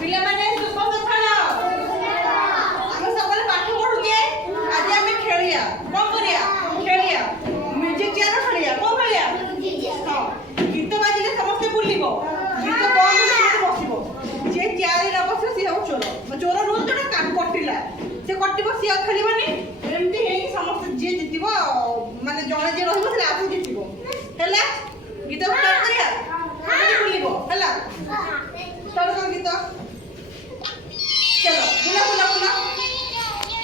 ପିଲାମାନେ ସୁସ୍ଥ ଖାଅ। ଆମେ ସବୁବେଳେ ପାଠ ପଢୁଛେ, ଆଜି ଆମେ ଖେଳିବା। କଣ କରିବା? ଖେଳିବା। ମ୍ୟୁଜିକ୍ ଚେୟାର ଖେଳିବା। କଣ ଖେଳିବା? ହଁ। ଗୀତ ବାଜିଲେ ସମସ୍ତେ ବୁଲିବ। ଗୀତ ବନ୍ଦ ହେଲେ ବସିବ। ଯିଏ ଚେୟାରରେ ନ ବସିବ ସିଏ ହବ ଚୋର। ଚୋର ନୁହଁ, ଯୋଉଟା କଟିଲା ସେ କଟିବ, ସିଏ ଆଉ ଖେଳିବନି। ଏମିତି ହେଇକି ସମସ୍ତେ ଯିଏ ଜିତିବ, ମାନେ ଜଣେ ଯିଏ ରହିବ ସେ ଲାଭ ଜିତିବ। ହେଲା, ଗୀତ ଷ୍ଟାର୍ଟ କରିବା। ବୁଲିବ ହେଲା, ଷ୍ଟାର୍ଟ କର ଗୀତ। चलो बुला बुला बुला।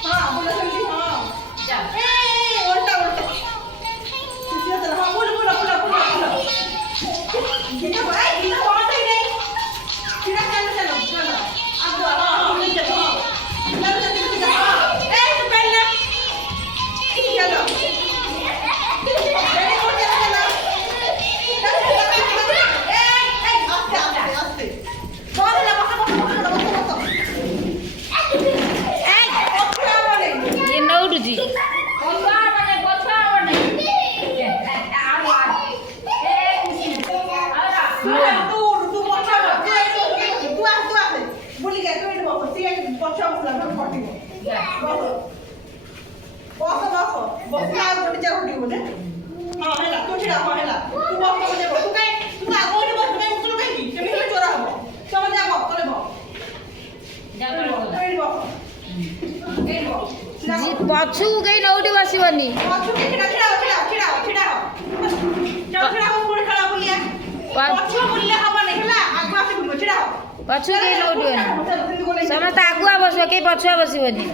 हाँ बुला जल्दी। हाँ ए उल्टा उल्टा सीधा चलो। हाँ बुला बुला बुला बुला बुला। गीता भाई गीता बहुत ही नहीं। सीधा चलो चलो चलो अब हाँ हाँ चलो। हाँ चलो चलो चलो। हाँ ए तू पहले चलो वेरी गुड। चलो चलो ए आस्ते आस्ते आस्ते बहुत लंबा बहुत जी पछु गई नौटी बसबनी पछु गई नौटी समस्त आगुआ बस कई पछुआ बसबनी।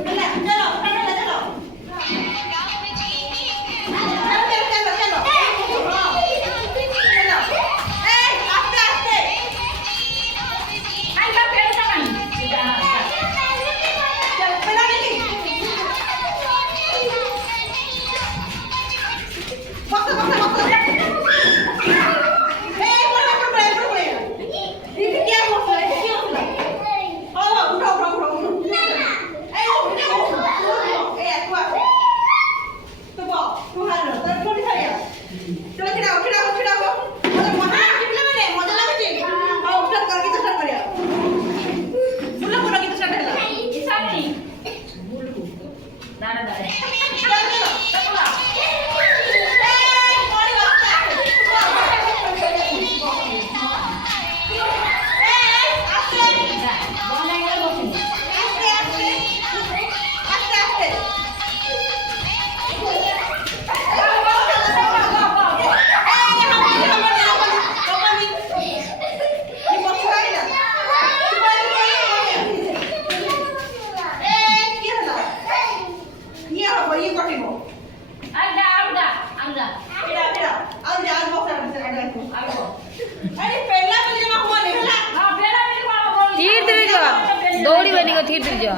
दौड़ी बनी को थी जा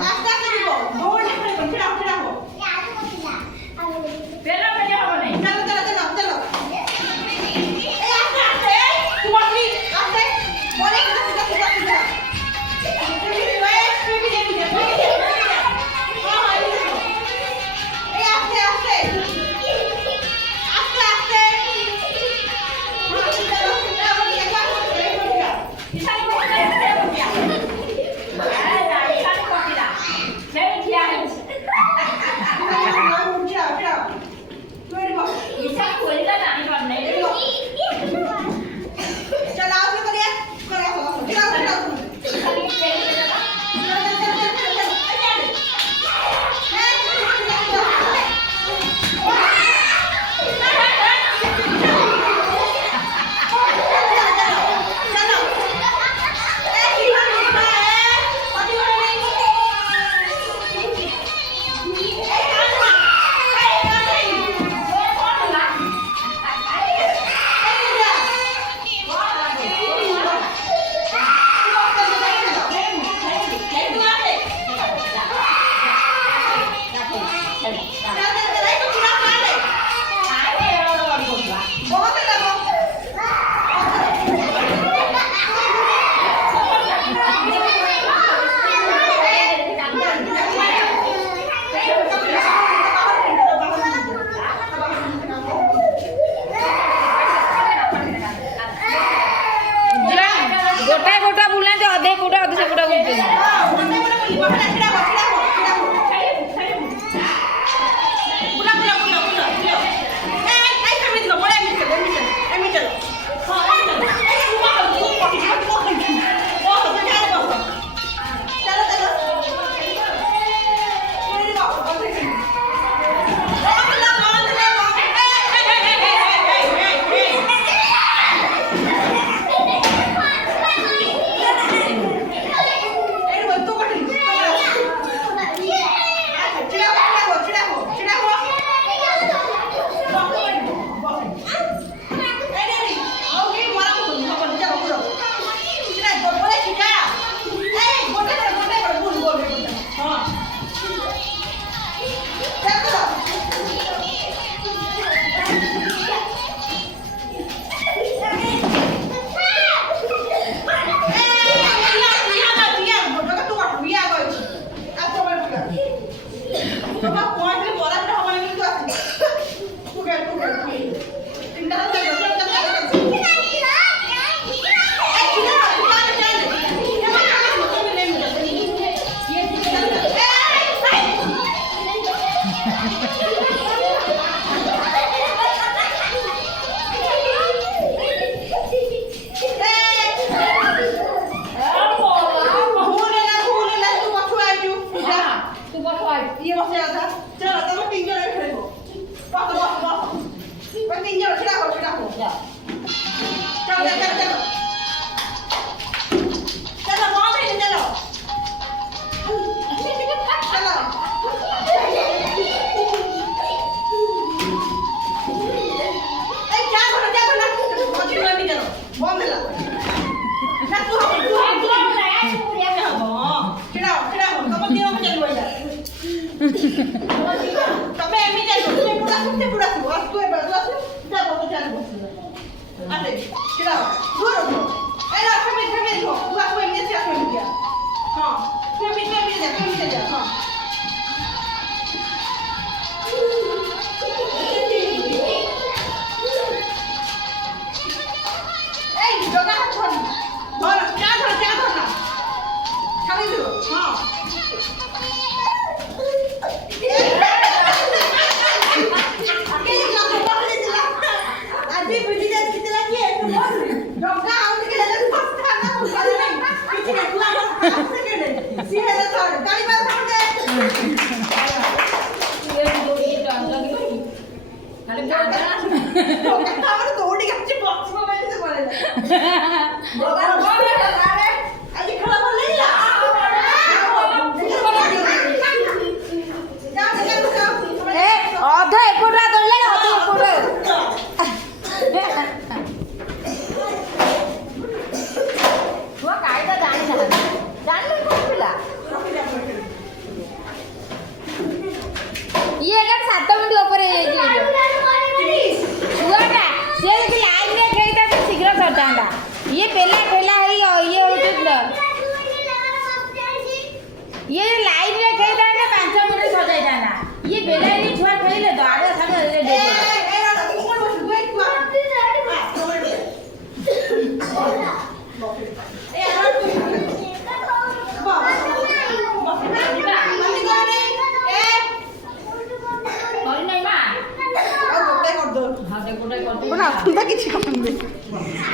ଖେଳ ଦୂର ଏ ରା ଫେମି ହୋ ତୁ ଆକୁ ଏମିତି ଅଛି ଆକୁ ଏମିତି ହଁ ଫେମି ଯା ହଁ এই জগা হাত ধর ধর না খালি দিও হ্যাঁ আজি ভিজি যা কিতে লাগি একটু বল জগা আউট কে লাগি ফাস্ট না করে নাই কিছু না তুই আমার সেকেন্ড সিহে না ধর গাড়ি মার ধর দে আমার দৌড়ি গেছে বক্স মোবাইলে বলে আজি খেলা ভাল লাগিলা ଏ ଅଧ ଏପଟରା ଦୌଡ଼ିଲେ ଅଧ ଏପଟରା ଛୁଆ କାଇଦା ଜାଣିନାହାନ୍ତି ଜାଣିଲେ କଣ ପିଲା ଇଏ ଏକା 7 ମିନିଟ୍ ଉପରେ ଛୁଆଟା ସିଏ ଯଦି ଲାଇନରେ ଖେଳିଥାନ୍ତା ଶୀଘ୍ର ସରିଥାନ୍ତା ଇଏ ପେଲା ପେଲା ହେଇ ଇଏ ହଉଥିଲା ଇଏ ଲାଇନରେ ଖେଳିଥାନ୍ତା 5 ମିନିଟ୍ ସଜାଇଥାନ୍ତା ଇଏ ବେଲାଇନି ଛୁଆ ଖେଳିଲେ ତ ଆଗ ସାଗ ଏ